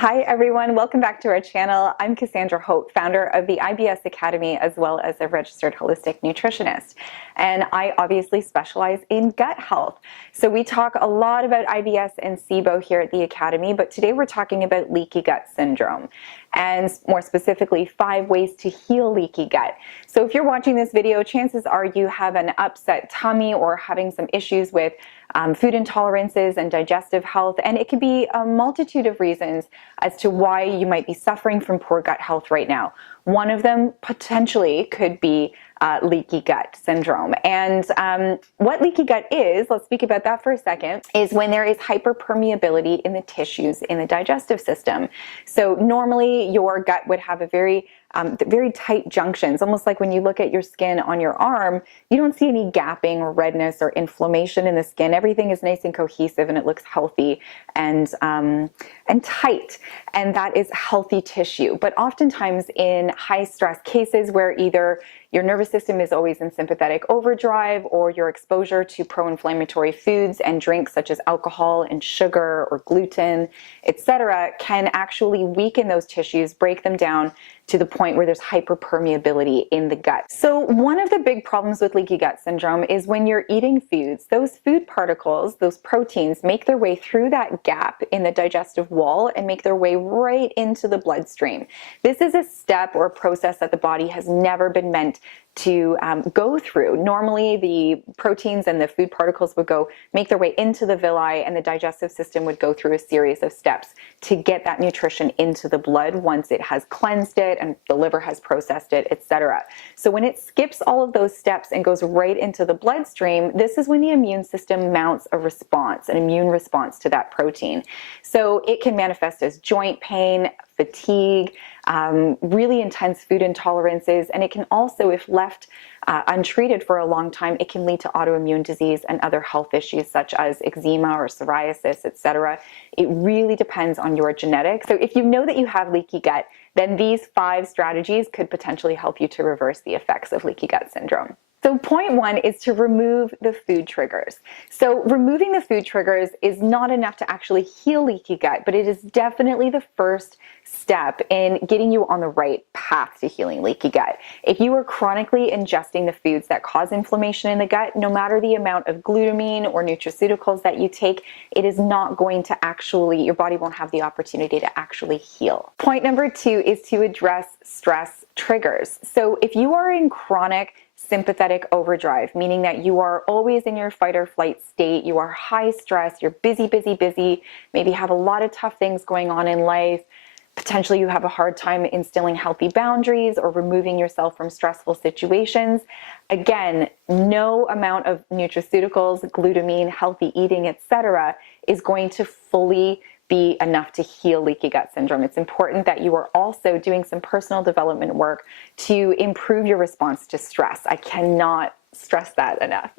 Hi everyone, welcome back to our channel. I'm Cassandra Hope, founder of the IBS Academy, as well as a registered holistic nutritionist. And I obviously specialize in gut health. So we talk a lot about IBS and SIBO here at the Academy, but today we're talking about leaky gut syndrome, and more specifically, 5 ways to heal leaky gut. So if you're watching this video, chances are you have an upset tummy or having some issues with food intolerances and digestive health, and it could be a multitude of reasons as to why you might be suffering from poor gut health right now. One of them potentially could be leaky gut syndrome. And what leaky gut is, let's speak about that for a second, is when there is hyperpermeability in the tissues in the digestive system. So normally your gut would have a very tight junctions, almost like when you look at your skin on your arm, you don't see any gapping or redness or inflammation in the skin. Everything is nice and cohesive and it looks healthy and tight, and that is healthy tissue. But oftentimes in high stress cases where either your nervous system is always in sympathetic overdrive, or your exposure to pro-inflammatory foods and drinks such as alcohol and sugar or gluten, etc., can actually weaken those tissues, break them down to the point where there's hyperpermeability in the gut. So one of the big problems with leaky gut syndrome is when you're eating foods, those food particles, those proteins, make their way through that gap in the digestive wall and make their way right into the bloodstream. This is a step or a process that the body has never been meant to go through. Normally the proteins and the food particles would make their way into the villi, and the digestive system would go through a series of steps to get that nutrition into the blood once it has cleansed it and the liver has processed it, etc. So when it skips all of those steps and goes right into the bloodstream, this is when the immune system mounts a response, an immune response to that protein. So it can manifest as joint pain, fatigue, really intense food intolerances, and it can also, if left untreated for a long time, it can lead to autoimmune disease and other health issues such as eczema or psoriasis, etc. It really depends on your genetics. So if you know that you have leaky gut, then these 5 strategies could potentially help you to reverse the effects of leaky gut syndrome. So point 1 is to remove the food triggers. So removing the food triggers is not enough to actually heal leaky gut, but it is definitely the first step in getting you on the right path to healing leaky gut. If you are chronically ingesting the foods that cause inflammation in the gut, no matter the amount of glutamine or nutraceuticals that you take, it is not going to actually, your body won't have the opportunity to actually heal. Point number 2 is to address stress triggers. So if you are in chronic sympathetic overdrive, meaning that you are always in your fight or flight state, you are high stress, you're busy, maybe have a lot of tough things going on in life, potentially you have a hard time instilling healthy boundaries or removing yourself from stressful situations. Again, no amount of nutraceuticals, glutamine, healthy eating, etc., is going to fully be enough to heal leaky gut syndrome. It's important that you are also doing some personal development work to improve your response to stress. I cannot stress that enough.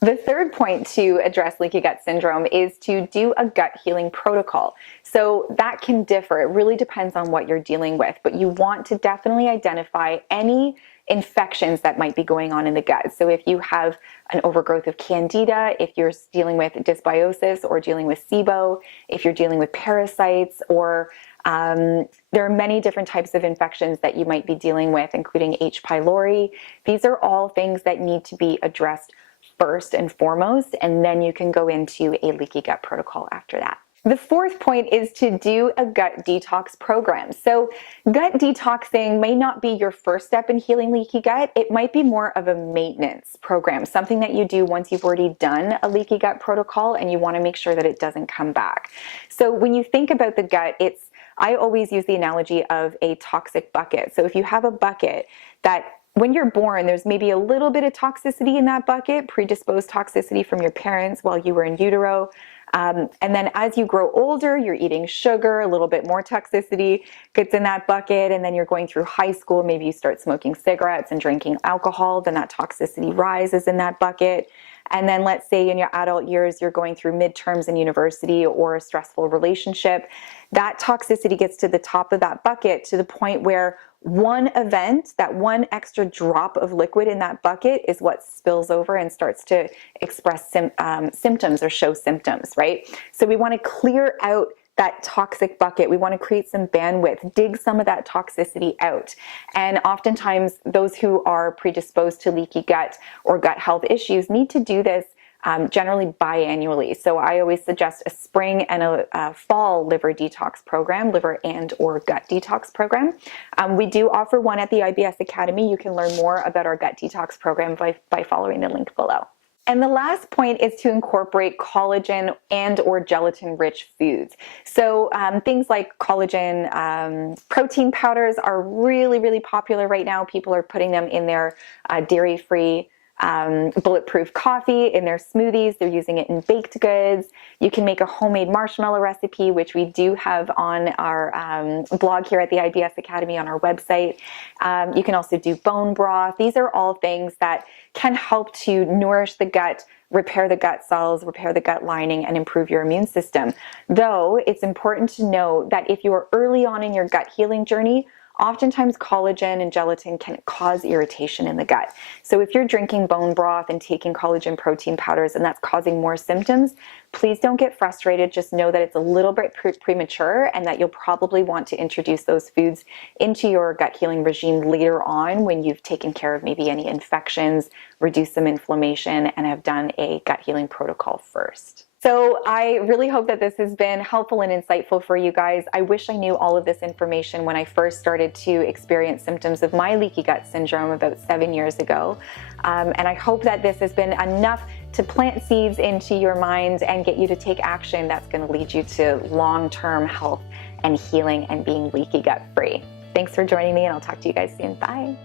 The third point to address leaky gut syndrome is to do a gut healing protocol. So that can differ. It really depends on what you're dealing with, but you want to definitely identify any infections that might be going on in the gut. So if you have an overgrowth of candida, if you're dealing with dysbiosis or dealing with SIBO, if you're dealing with parasites, or there are many different types of infections that you might be dealing with, including H. pylori. These are all things that need to be addressed first and foremost, and then you can go into a leaky gut protocol after that. The fourth point is to do a gut detox program. So gut detoxing may not be your first step in healing leaky gut. It might be more of a maintenance program, something that you do once you've already done a leaky gut protocol and you want to make sure that it doesn't come back. So when you think about the gut, I always use the analogy of a toxic bucket. So if you have a bucket that when you're born, there's maybe a little bit of toxicity in that bucket, predisposed toxicity from your parents while you were in utero. And then as you grow older, you're eating sugar, a little bit more toxicity gets in that bucket. And then you're going through high school, maybe you start smoking cigarettes and drinking alcohol, then that toxicity rises in that bucket. And then let's say in your adult years, you're going through midterms in university or a stressful relationship, that toxicity gets to the top of that bucket to the point where one event, that one extra drop of liquid in that bucket is what spills over and starts to express symptoms or show symptoms, right? So we want to clear out that toxic bucket. We want to create some bandwidth, dig some of that toxicity out. And oftentimes those who are predisposed to leaky gut or gut health issues need to do this generally biannually. So I always suggest a spring and a fall liver detox program, liver and or gut detox program. We do offer one at the IBS Academy. You can learn more about our gut detox program by following the link below. And the last point is to incorporate collagen and or gelatin-rich foods. So things like collagen protein powders are really, really popular right now. People are putting them in their dairy-free bulletproof coffee, in their smoothies. They're using it in baked goods. You can make a homemade marshmallow recipe, which we do have on our blog here at the IBS Academy on our website. You can also do bone broth. These are all things that can help to nourish the gut, repair the gut cells, repair the gut lining, and improve your immune system. Though it's important to know that if you are early on in your gut healing journey, oftentimes collagen and gelatin can cause irritation in the gut. So if you're drinking bone broth and taking collagen protein powders and that's causing more symptoms, please don't get frustrated. Just know that it's a little bit premature and that you'll probably want to introduce those foods into your gut healing regime later on when you've taken care of maybe any infections, reduced some inflammation, and have done a gut healing protocol first. So I really hope that this has been helpful and insightful for you guys. I wish I knew all of this information when I first started to experience symptoms of my leaky gut syndrome about 7 years ago. And I hope that this has been enough to plant seeds into your mind and get you to take action that's going to lead you to long-term health and healing and being leaky gut free. Thanks for joining me, and I'll talk to you guys soon. Bye.